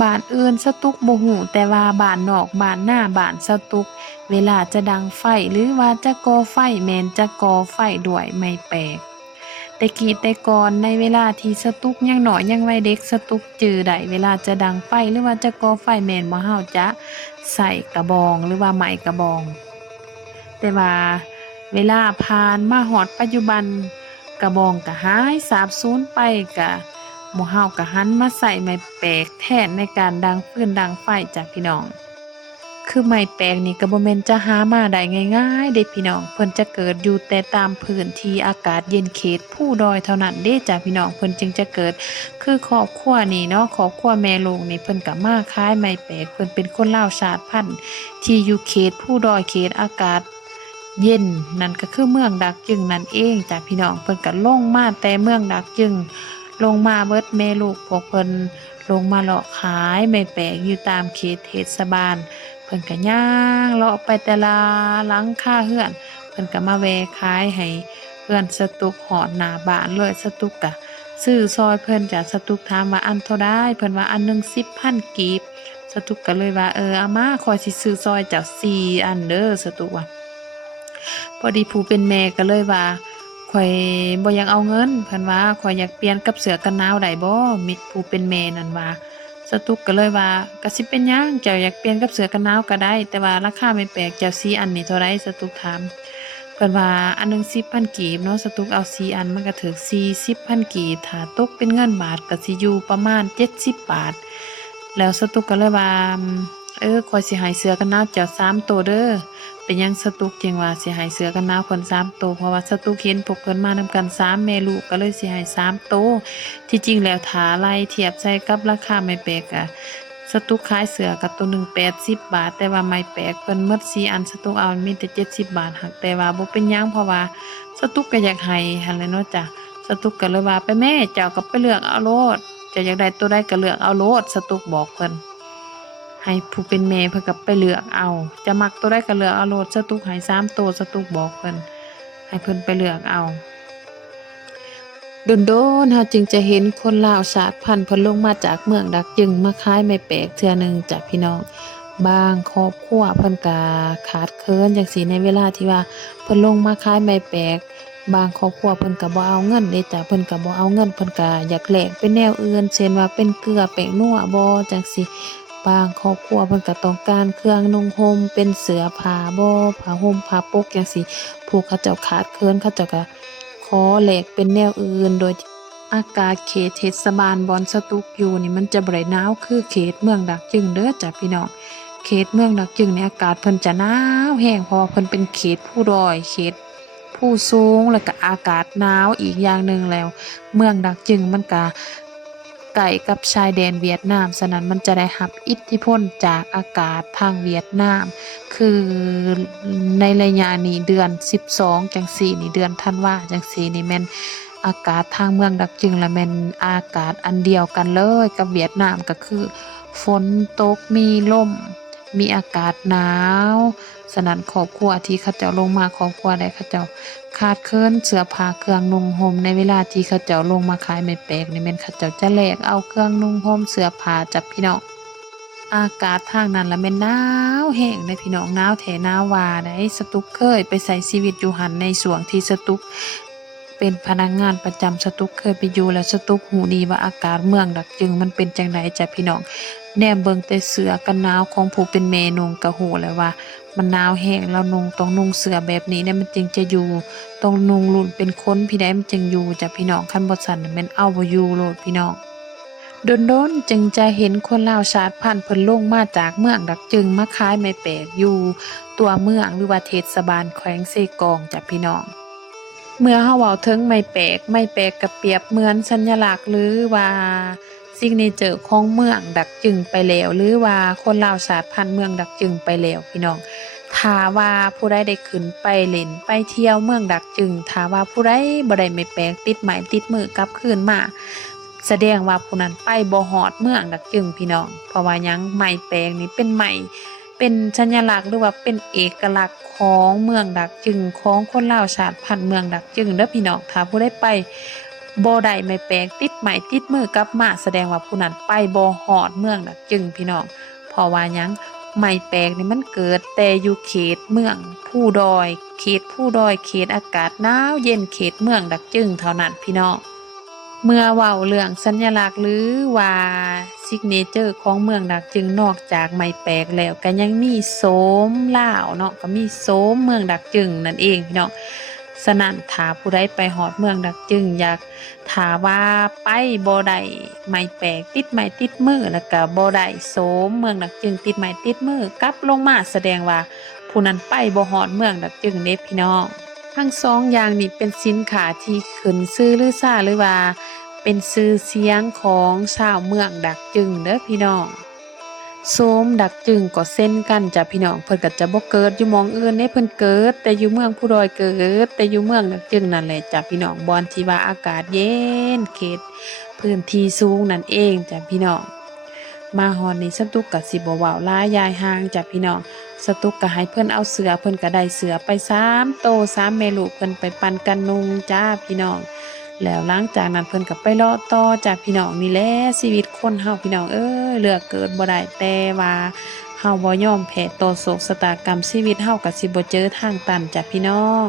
บ้านอื่นสตุกบ่ฮู้แต่ว่าบ้านนอกบ้านหน้าบ้านสตุกเวลาจะดังไฟหรือว่าจะก่อไฟแม่นจะก่อไฟด้วยไม้แปลกแต่กี้แต่ก่อนในเวลาที่สตุกยังน้อยยังวัยเด็กสตุกจื้อได้เวลาจะดังไฟหรือว่าจะก่อไฟแม่นบ่เฮาจะใส่กระบองหรือว่าไม้กระบองแต่ว่าเวลาผ่านมาฮอดปัจจุบันกระบองก็หายสาบสูญไปก็หมู่เฮาก็หันมาใส่ไม้แปลกแทนในการดังฟืนดังไฟจ้ะพี่น้องคือไม้แปลกนี่ก็บ่แม่นจะหามาได้ง่ายๆเด้พี่น้องเพิ่นจะเกิดอยู่แต่ตามพื้นที่อากาศเย็นเขตภูดอยเท่านั้นเด้จ้ะพี่น้องเพิ่นจึงจะเกิดคือครอบครัวนี่เนาะครอบครัวแม่ลูกนี่เพิ่นก็มาขายไม้แปลกเพิ่นเป็นคนลาวชาติพันธุ์ที่อยู่เขตภูดอยเขตอากาศ เย็นนั่นก็คือเมืองดักจึงนั่นเองจ้ะพี่น้องเพิ่นก็ลงมาแต่เมืองดักจึงลงมาเบิดแม่ลูกพวกเพิ่นลงมาเลาะขายไม้แปลกอยู่ตามเขตเทศบาลเพิ่นก็ย่างเลาะไปแต่ละหลังคาเฮือนเพิ่นก็มาแวะขายให้เพื่อนสตุกหอดหน้าบ้านเลยสตุกก็ซื้อซอยเพิ่นจ้ะสตุกถามว่าอันเท่าใดเพิ่นว่าอันหนึง10,000กีบสตุกก็เลยว่าเอามาข้อยสิซื้อซอยเจ้า4อันเด้อสตุกว่า พอดีผู้เป็นแม่ก็เลยว่าข่อยบ่อยากเอาเงินเพิ่นว่าข่อยอยากเปลี่ยนกับเสื้อกันหนาวได้บ่มิตรผู้เป็นแม่นั่นว่าสตุกก็เลยว่าก็สิเป็นหยังเจ้าอยากเปลี่ยนกับเสื้อกันหนาวก็ได้แต่ว่าราคาไม่แปลกเจ้า4อันนี่เท่าไรสตุกถามเพิ่นว่าอันหนึง10,000กีบเนาะสตุกเอา4อันมันก็ถึก40,000กีบถ้าตกเป็นเงินบาทก็สิอยู่ประมาณ70บบาทแล้วสตุกก็เลยว่าข้อยสิให้เสื้อกันหนาวเจ้า3ตัวเด้อ เป็นหยังสตุกจึงว่าสิให้เสือกันหนาวเพิ่น3ตัวเพราะว่าสตุกเห็นพวกเพิ่นมานำกัน3แม่ลูกก็เลยสิให้3ตัวที่จริงแล้วถ้าไล่เทียบใส่กับราคาไม้แปลกอะสตุกขายเสือกับตัวหนึ่ง80บาทแต่ว่าไม้แปลกเพิ่นหมด4อันสตุกเอามีแต่70บาทหักแต่ว่าบ่เป็นหยังเพราะว่าสตุกก็อยากให้หั่นแหละเนาะจ้ะสตุกก็เลยว่าไปแม่เจ้าก็ไปเลือกเอาโลดเจ้าอยากได้ตัวใดก็เลือกเอาโลดสตุกบอกเพิ่น ให้ผู้เป็นแม่เพิ่นก็ไปเลือกเอาจะมักตัวใดก็เลือกเอาโลดสตุกให้3ตัวสตุกบอกเพิ่นให้เพิ่นไปเลือกเอาโดนๆเฮาจึงจะเห็นคนลาวชาติพันธุ์เพิ่นลงมาจากเมืองดักจึงมาขายไม้แปลกเทื่อหนึ่งจ้ะพี่น้องบางครอบครัวเพิ่นก็ขาดเคินจังซี่ในเวลาที่ว่าเพิ่นลงมาขายไม้แปลกบางครอบครัวเพิ่นก็บ่เอาเงินเด้จ้ะเพิ่นก็บ่เอาเงินเพิ่นก็อยากแลกเป็นแนวอื่นเช่นว่าเป็นเกลือแป้งนัวบ่จังซี่ บางครอบครัวเพิ่นก็ต้องการเครื่องนุ่งห่มเป็นเสื้อผ้าบ่ผ้าห่มผ้าปกจังซี้ผู้เขาเจ้าขาดเคินเขาเจ้าก็ขอแลกเป็นแนวอื่นโดยที่อากาศเขตเทศบาลบอนสตุกอยู่นี่มันจะบ่ได้หนาวคือเขตเมืองดักจึงเด้อจ้ะพี่น้องเขตเมืองดักจึงนี่อากาศเพิ่นจะหนาวแห้งเพราะว่าเพิ่นเป็นเขตภูดอยเขตภูสูงแล้วก็อากาศหนาวอีกอย่างหนึ่งแล้วเมืองดักจึงมันก็ ใกล้กับชายแดนเวียดนามฉะนั้นมันจะได้รับอิทธิพลจากอากาศทางเวียดนามคือในระยะนี้เดือน12จังซี้นี่เดือนธันวาจังซี้นี่แม่นอากาศทางเมืองดักจึงและแม่นอากาศอันเดียวกันเลยกับเวียดนามก็คือฝนตกมีลมมีอากาศหนาวฉะนั้นครอบครัวที่เขาเจ้าลงมาครอบครัวใดเขาเจ้า ขาดเคินเสื้อผ้าเครื่องนุ่งห่มในเวลาที่เขาเจ้าลงมาขายไม่แปลกนี่แม่นเขาเจ้าจะแลกเอาเครื่องนุ่งห่มเสื้อผ้าจับพี่น้องอากาศทางนั้นละแม่นหนาวแห้งได้พี่น้องหนาวแท้หนาวว่าได้สตุกเคยไปใช้ชีวิตอยู่หันในช่วงที่สตุกเป็นพนักงานประจำสตุกเคยไปอยู่แล้วสตุกหูดีว่าอากาศเมืองดักจึงมันเป็นจังไดจ้ะพี่น้องแนมเบิ่งแต่เสื้อกันหนาวของผู้เป็นแม่นุ่งก็ฮู้แล้วว่า มันหนาวแห้งแล้วนุ่งต้องนุ่งเสื้อแบบนี้เนี่ยมันจึงจะอยู่ต้องนุ่งรุ่นเป็นคนพี่ได้มันจึงอยู่จ้ะพี่น้องคันบ่ซั้นน่ะแม่นเอาบ่อยู่โลดพี่น้องโดนๆจึงจะเห็นคนลาวชาติพันธุ์เพิ่นลงมาจากเมืองดักจึงมาขายไม้แปลกอยู่ตัวเมืองหรือว่าเทศบาลแขวงเซกองจ้ะพี่น้องเมื่อเฮาเว้าถึงไม้แปลกก็เปรียบเหมือนสัญลักษณ์หรือว่าซิกเนเจอร์ของเมืองดักจึงไปแล้วหรือว่าคนลาวชาติพันธุ์เมืองดักจึงไปแล้วพี่น้อง ถ้าว่าผู้ใดได้ขึ้นไปเล่นไปเที่ยวเมืองดักจึงถ้าว่าผู้ใดบ่ได้ไม่แปลกติดไม้ติดมือกลับคืนมาแสดงว่าผู้นั้นไปบ่ฮอดเมืองดักจึงพี่น้องเพราะว่าหยังไม้แปลกนี่เป็นไม้เป็นสัญลักษณ์หรือว่าเป็นเอกลักษณ์ของเมืองดักจึงของคนลาวชาติพันธุ์เมืองดักจึงเด้อพี่น้องถ้าผู้ใดไป บ่ได้ไม่แปลกติดไม้ติดมือกลับมาแสดงว่าผู้นั้นไปบ่ฮอดเมืองดักจึงพี่น้องเพราะว่าหยังไม้แปลกนี่มันเกิดแต่อยู่เขตเมืองผู้ดอยเขตผู้ดอยเขตอากาศหนาวเย็นเขตเมืองดักจึงเท่านั้นพี่น้องเมื่อเว้าเรื่องสัญลักษณ์หรือว่าซิกเนเจอร์ของเมืองดักจึงนอกจากไม้แปลกแล้วก็ยังมีโสมลาวเนาะก็มีโสมเมืองดักจึงนั่นเองพี่น้องฉะนั้นถ้าผู้ใดไปฮอดเมืองดักจึงอยากถ้าว่าไปบ่ได้ไม้แปลกติดไม้ติดมือแล้วก็บ่ได้โสมเมืองดักจึงติดไม้ติดมือกลับลงมาแสดงว่าผู้นั้นไปบ่ฮอดเมืองดักจึงเด้พี่น้องทั้งสองอย่างนี้เป็นสินค้าที่ขึ้นชื่อลือซ่าหรือว่าเป็นชื่อเสียงของชาวเมืองดักจึงเด้อพี่น้องโสมดักจึงก็เส้นกันจ้ะพี่น้องเพิ่นก็จะบ่เกิดอยู่หม้องอื่นเด้เพิ่นเกิดแต่อยู่เมืองผู้ดอยเกิดแต่อยู่เมืองดักจึงนั่นแหละจ้ะพี่น้องบ่อนที่ว่าอากาศเย็นเขตพื้นที่สูงนั่นเองจ้ะพี่น้องมาฮอดนี้สตุกก็สิบ่เว้าหลายยายห่างจ้ะพี่น้องสตุกก็ให้เพิ่นเอาเสือเพิ่นก็ได้เสือไป3โต3แม่ลูกเพิ่นไปปั่นกันนุงจ้าพี่น้องแล้วหลังจากนั้นเพิ่นก็ไปเลาะต่อจากพี่น้องนี่แหละชีวิตคนเฮาพี่น้องเอ้ยเลือกเกิดบ่ได้แต่ว่าเฮาบ่ยอมแพ้ต่อโศกชะตากรรมชีวิตเฮาก็สิบ่เจอทางตันจ้ะพี่น้อง